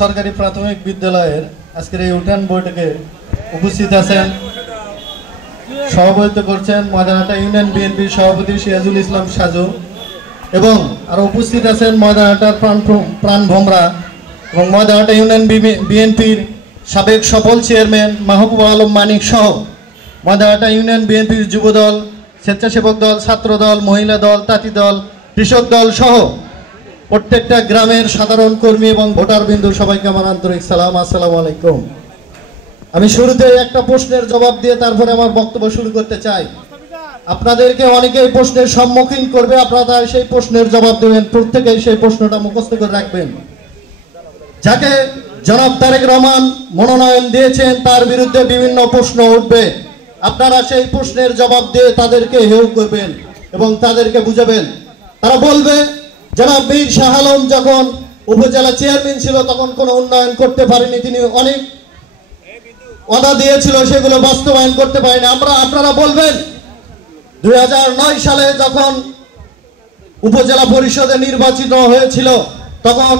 সরকারি প্রাথমিক বিদ্যালয়ের আজকের এই উঠান বৈঠকে উপস্থিত আছেন, সভাপতিত্ব করছেন ময়দানহাটা ইউনিয়ন বিএনপির সভাপতি সিরাজুল ইসলাম সাজু এবং আরো উপস্থিত আছেন ময়দানহাটার প্রাণভোমরা এবং ময়দানহাটা ইউনিয়ন বিএনপির সাবেক সফল চেয়ারম্যান মাহবুব আলম মানিক সহ ময়দানহাটা ইউনিয়ন বিএনপির যুবদল, স্বেচ্ছাসেবক দল, ছাত্র দল, মহিলা দল, তাঁতি দল, কৃষক দল সহ প্রত্যেকটা গ্রামের সাধারণ কর্মী এবং ভোটারবিন্দু সবাইকে আমার আন্তরিক সালাম, আসসালামু আলাইকুম। আমি শুরুতে একটা প্রশ্নের জবাব দিয়ে তারপরে আমার বক্তব্য শুরু করতে চাই। আপনাদেরকে অনেকেই প্রশ্নের সম্মুখীন করবে, আপনারা সেই প্রশ্নের জবাব দেবেন, প্রত্যেকেই সেই প্রশ্নটা মুখস্থ করে রাখবেন। যাকে জনাব তারেক রহমান মনোনয়ন দিয়েছেন তার বিরুদ্ধে বিভিন্ন প্রশ্ন উঠবে, আপনারা সেই প্রশ্নের জবাব দিয়ে তাদেরকে হেয় করবেন এবং তাদেরকে বুঝাবেন। তারা বলবে জনাব মীর শাহ আলম যখন উপজেলা চেয়ারম্যান ছিল তখন কোনো উন্নয়ন করতে পারেনি, তিনি অনেক ওয়াদা দিয়েছিল সেগুলো বাস্তবায়ন করতে পারেনি। আপনারা বলবেন 2009 সালে যখন উপজেলা পরিষদে নির্বাচিত হয়েছিল তখন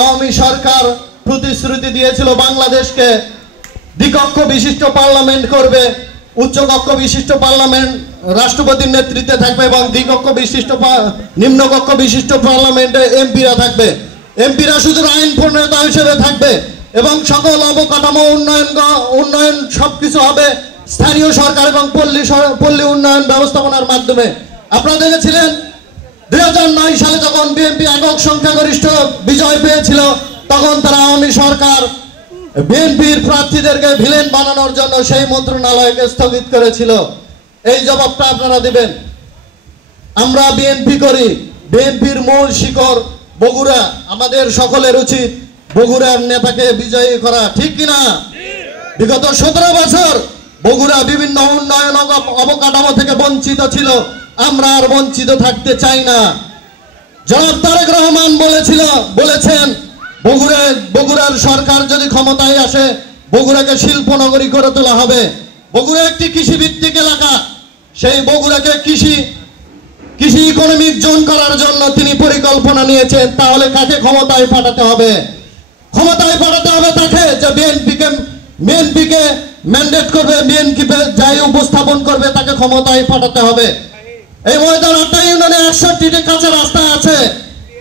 আওয়ামী সরকার প্রতিশ্রুতি দিয়েছিল বাংলাদেশকে দ্বিকক্ষ বিশিষ্ট পার্লামেন্ট করবে, উচ্চকক্ষ বিশিষ্ট পার্লামেন্ট রাষ্ট্রপতির নেতৃত্বে থাকবে এবং দ্বিকক্ষ বিশিষ্ট নিম্নকক্ষ বিশিষ্ট পার্লামেন্টে এমপিরা থাকবে। এমপিরা শুধু আইন প্রণেতা হিসেবে থাকবে এবং সকল অবকাঠামো উন্নয়ন সবকিছু হবে স্থানীয় সরকার এবং পল্লী উন্নয়ন ব্যবস্থাপনার মাধ্যমে। আপনারা দেখেছিলেন 2009 সালে যখন বিএনপি একক সংখ্যাগরিষ্ঠ বিজয় পেয়েছিল তখন তারা আওয়ামী সরকার বিএনপির প্রার্থীদেরকে ভিলেন বানানোর জন্য সেই মন্ত্রণালয়কে স্থগিত করেছিল। এই জবাবটা আপনারা দিবেন। আমরা বিএনপি করি, বিএনপির মূল শিকড় বগুড়া, আমাদের সকলের উচিত বগুড়ার নেতাকে বিজয়ী করা, ঠিক কিনা? বিগত 17 বছর বগুড়া বিভিন্ন উন্নয়ন অবকাঠামো থেকে বঞ্চিত ছিল, আমরা আর বঞ্চিত থাকতে চাই না। জনাব তারেক রহমান বলেছেন বগুড়ার সরকার যদি ক্ষমতায় আসে বগুড়াকে শিল্প নগরী করে তোলা হবে। বগুড়া একটি কৃষিভিত্তিক এলাকা, সেই বগুড়াকে কৃষি ইকোনমিক জোন করার জন্য তিনি পরিকল্পনা নিয়েছেন। তাহলে কাকে ক্ষমতায় পাঠাতে হবে? ক্ষমতায় পাঠাতে হবে তাকে যে বিএনপিকে ম্যান্ডেট করবে, বিএনপি যাই উপস্থাপন করবে তাকে ক্ষমতায় পাঠাতে হবে। এই ময়দানহাটা ইউনিয়নে 61টি কাঁচা রাস্তা আছে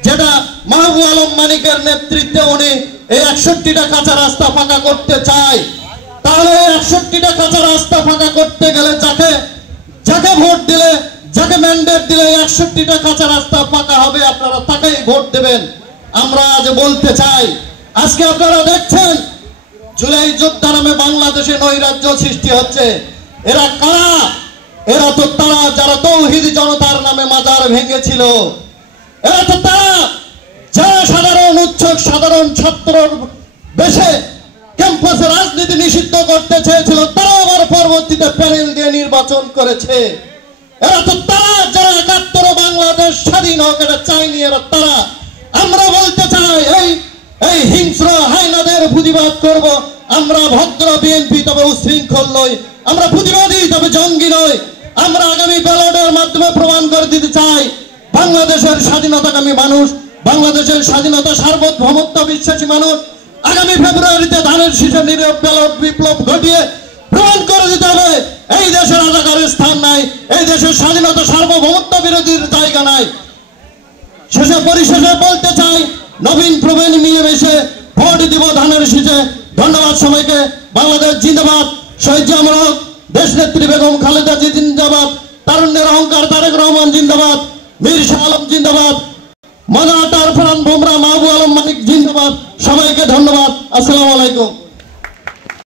যেটা মাহবুব আলম মানিকের নেতৃত্বে উনি এই 61টা কাঁচা রাস্তা ফাঁকা করতে চায়। তাহলে 61টা কাঁচা রাস্তা ফাঁকা করতে গেলে যাকে ভোট দিলে, যাকে ম্যান্ডেট দিলে 61টা কাঁচা রাস্তা ফাঁকা হবে, আপনারা তাকেই ভোট দেবেন। আমরা আজ বলতে চাই, আজকে আপনারা দেখছেন জুলাই যোদ্ধা নামে বাংলাদেশে নৈরাজ্য সৃষ্টি হচ্ছে। এরা কারা? এরা তো তারা যারা তৌহিদি জনতার নামে মাজার ভেঙেছিল। এরা তো তারা যারা সাধারণ ছাত্র বেশে ক্যাম্পাসে রাজনীতি নিষিদ্ধ করতে চেয়েছিল, তারা আবার পরবর্তীতে প্যানেল দিয়ে নির্বাচন করেছে। এরা তো তারা যারা 71 বাংলাদেশ স্বাধীন হোক এটা চায়নি, এরা তারা। আমরা বলতে চাই এই হিংস্র হায়নাদের প্রতিবাদ করব। আমরা ভদ্র বিএনপি, তবে উশৃঙ্খল নই। আমরা প্রতিবাদী, তবে জঙ্গি নই। আমরা আগামী ব্যালটের মাধ্যমে প্রমাণ করে দিতে চাই বাংলাদেশের স্বাধীনতাকামী মানুষ, বাংলাদেশের স্বাধীনতা সার্বভৌমত্ব বিশ্বাসী মানুষ আগামী ফেব্রুয়ারিতে ধানের শীষে নীরব ব্যালট বিপ্লব ঘটিয়ে প্রমাণ করে দিতে হবে এই দেশের রাজাকারের স্থান নাই, এই দেশের স্বাধীনতা সার্বভৌমত্ব বিরোধীর জায়গা নাই। পরিশেষে বলতে চাই, নবীন প্রবীণ মিলেমিশে ভোট দিব ধানের শীষে। ধন্যবাদ সবাইকে। বাংলাদেশ জিন্দাবাদ, শহীদ জিয়াউর হক, দেশনেত্রী বেগম খালেদা জি জিন্দাবাদ, তারুণ্যের অহংকার তারেক রহমান জিন্দাবাদ, মীর শাহ আলম জিন্দাবাদ, ময়দানহাটা